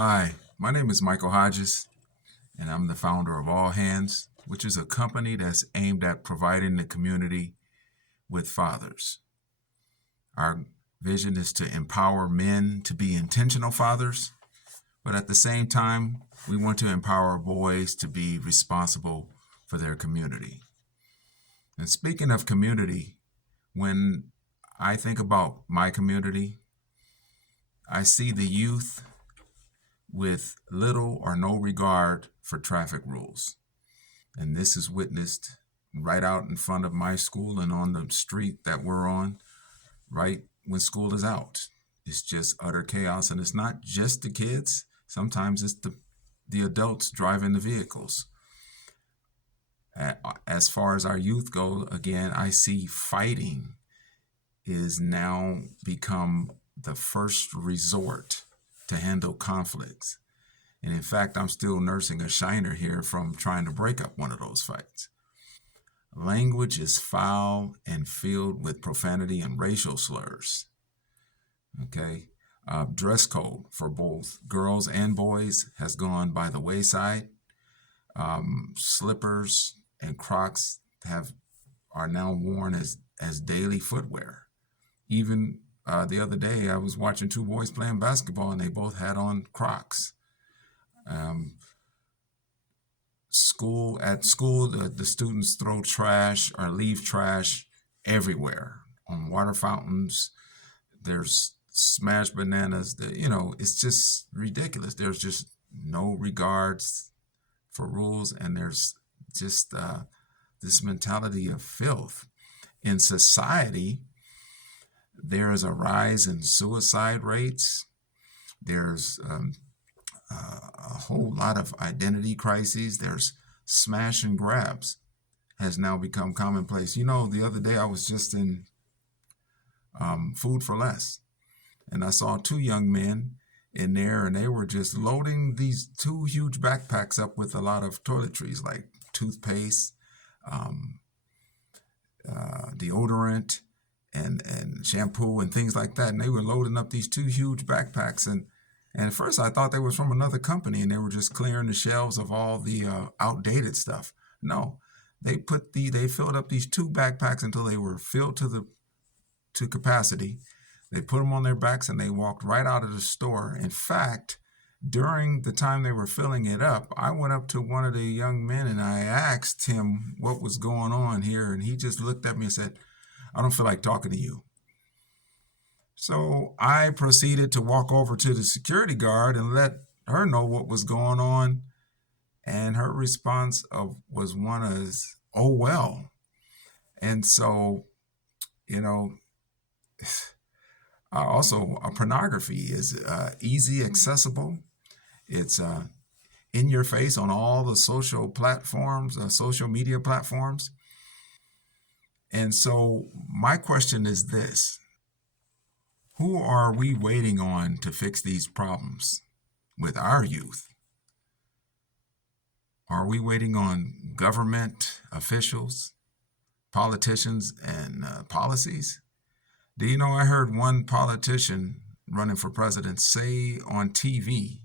Hi, my name is Michael Hodges, and I'm the founder of All Hands, which is a company that's aimed at providing the community with fathers. Our vision is to empower men to be intentional fathers, but at the same time, we want to empower boys to be responsible for their community. And speaking of community, when I think about my community, I see the youth with little or no regard for traffic rules. And this is witnessed right out in front of my school and on the street that we're on, right when school is out. It's just utter chaos. And it's not just the kids, sometimes it's the adults driving the vehicles. As far as our youth go, again, I see fighting is now become the first resort to handle conflicts. And in fact, I'm still nursing a shiner here from trying to break up one of those fights. Language is foul and filled with profanity and racial slurs. Okay. Dress code for both girls and boys has gone by the wayside. Slippers and Crocs have are now worn as daily footwear. Even the other day, I was watching two boys playing basketball, and they both had on Crocs. Um, school, the students throw trash or leave trash everywhere on water fountains. There's smashed bananas. It's just ridiculous. There's just no regards for rules, and there's just this mentality of filth in society. There is a rise in suicide rates. There's a whole lot of identity crises. There's smash and grabs has now become commonplace. The other day I was just in Food for Less, and I saw two young men in there, and they were just loading these two huge backpacks up with a lot of toiletries like toothpaste, um, deodorant, and shampoo and things like that. And they were loading up these two huge backpacks, and at first I thought they was from another company, and they were just clearing the shelves of all the outdated stuff. No, they filled up these two backpacks until they were filled to capacity. They put them on their backs and they walked right out of the store. In fact, during the time they were filling it up, I went up to one of the young men and I asked him what was going on here, and he just looked at me and said, "I don't feel like talking to you." So I proceeded to walk over to the security guard and let her know what was going on. And her response was one of, "Oh, well." And so, you know, also pornography is easy accessible. It's in your face on all the social platforms, social media platforms. And so my question is this: who are we waiting on to fix these problems with our youth? Are we waiting on government officials, politicians, and policies? Do you know I heard one politician running for president say on TV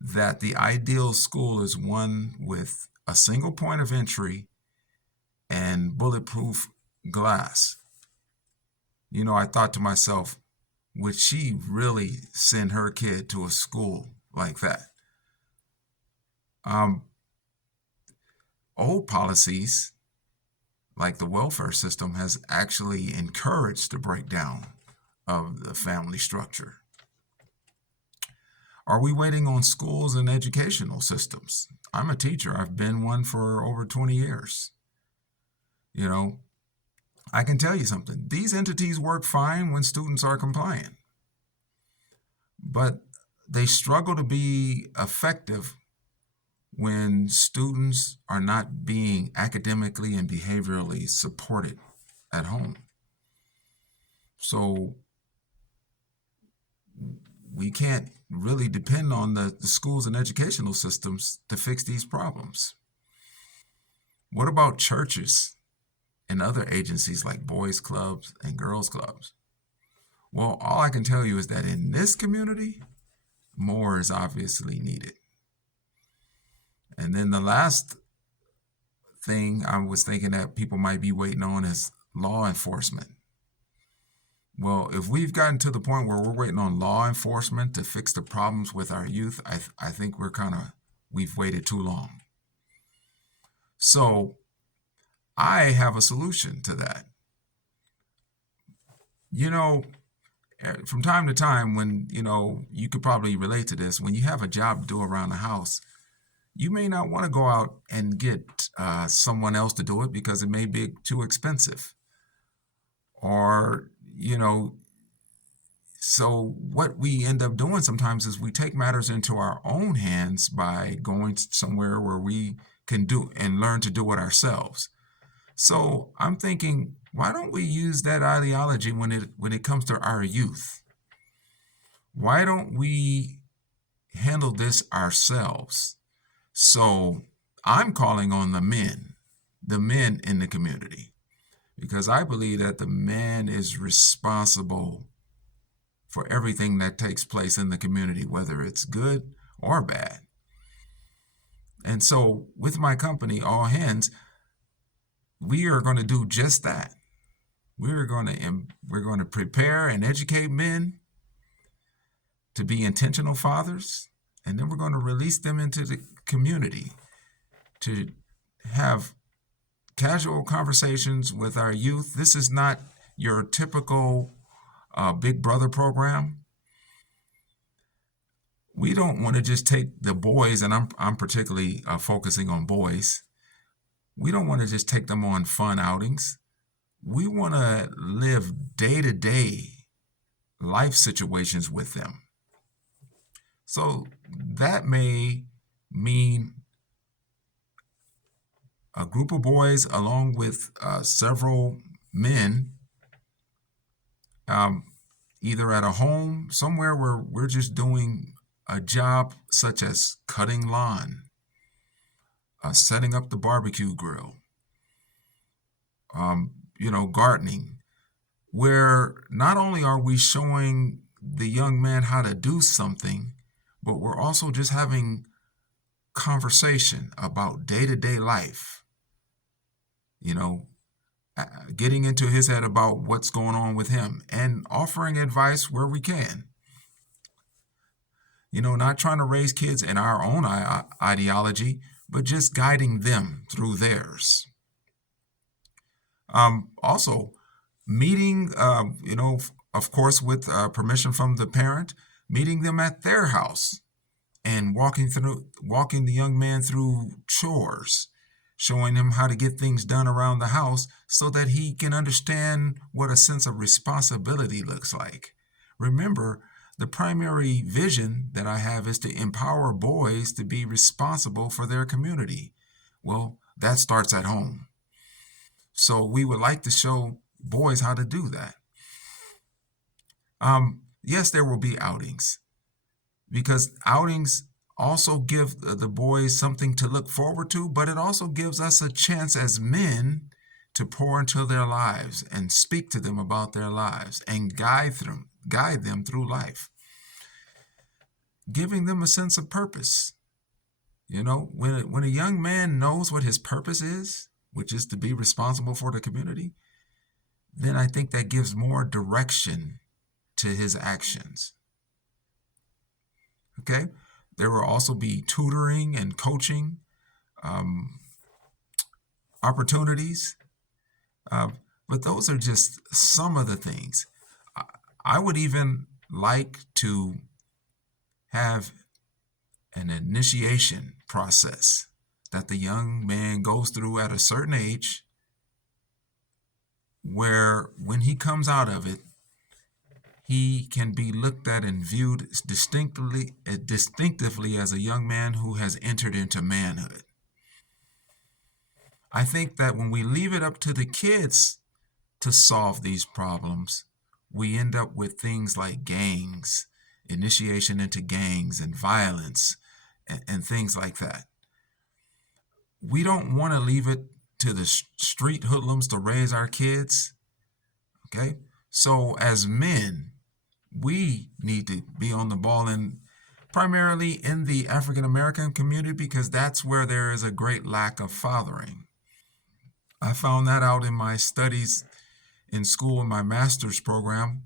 that the ideal school is one with a single point of entry and bulletproof glass? I thought to myself, would she really send her kid to a school like that? Um, Old policies like the welfare system has actually encouraged the breakdown of the family structure. Are we waiting on schools and educational systems? I'm a teacher. I've been one for over 20 years. You know, I can tell you something. These entities work fine when students are compliant, but they struggle to be effective when students are not being academically and behaviorally supported at home. So we can't really depend on the schools and educational systems to fix these problems. What about churches and other agencies like boys clubs and girls clubs? Well, all I can tell you is that in this community, more is obviously needed. And then the last thing I was thinking that people might be waiting on is law enforcement. Well, if we've gotten to the point where we're waiting on law enforcement to fix the problems with our youth, I think we've waited too long. So I have a solution to that. You know, from time to time, when, you could probably relate to this, when you have a job to do around the house, you may not want to go out and get someone else to do it because it may be too expensive. Or, so what we end up doing sometimes is we take matters into our own hands by going somewhere where we can do and learn to do it ourselves. So I'm thinking, why don't we use that ideology when it comes to our youth? Why don't we handle this ourselves? So I'm calling on the men in the community, because I believe that the man is responsible for everything that takes place in the community, whether it's good or bad. And so with my company, All Hands, we are going to do just that. We're going to prepare and educate men to be intentional fathers, and then we're going to release them into the community to have casual conversations with our youth. This is not your typical Big Brother program. We don't want to just take the boys, and I'm particularly focusing on boys. We don't want to just take them on fun outings. We want to live day-to-day life situations with them. So that may mean a group of boys along with several men, either at a home, somewhere where we're just doing a job such as cutting lawn, setting up the barbecue grill, gardening, where not only are we showing the young man how to do something, but we're also just having conversation about day-to-day life, getting into his head about what's going on with him and offering advice where we can. Not trying to raise kids in our own ideology, but just guiding them through theirs. Also, meeting, of course, with permission from the parent, meeting them at their house and walking the young man through chores, showing him how to get things done around the house so that he can understand what a sense of responsibility looks like. Remember, the primary vision that I have is to empower boys to be responsible for their community. Well, that starts at home. So we would like to show boys how to do that. Yes, there will be outings, because outings also give the boys something to look forward to, but it also gives us a chance as men to pour into their lives and speak to them about their lives and guide them through life, giving them a sense of purpose. When a young man knows what his purpose is, which is to be responsible for the community, then I think that gives more direction to his actions. Okay? There will also be tutoring and coaching opportunities. But those are just some of the things. I would even like to have an initiation process that the young man goes through at a certain age, where when he comes out of it, he can be looked at and viewed distinctively as a young man who has entered into manhood. I think that when we leave it up to the kids to solve these problems, we end up with things like gangs, initiation into gangs and violence and things like that. We don't want to leave it to the street hoodlums to raise our kids. Okay? So as men, we need to be on the ball and primarily in the African American community because that's where there is a great lack of fathering. I found that out in my studies in school in my master's program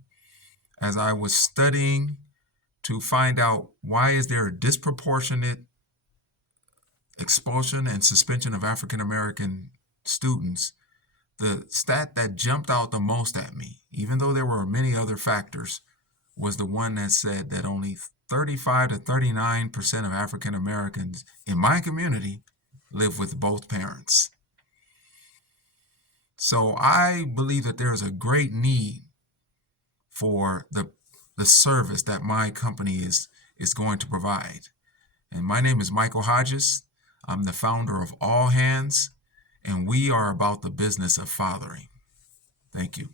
as I was studying to find out why is there a disproportionate expulsion and suspension of African American students. The stat that jumped out the most at me, even though there were many other factors, was the one that said that only 35 to 39% of African Americans in my community live with both parents. So I believe that there is a great need for the service that my company is going to provide. And my name is Michael Hodges. I'm the founder of All Hands, and we are about the business of fathering. Thank you.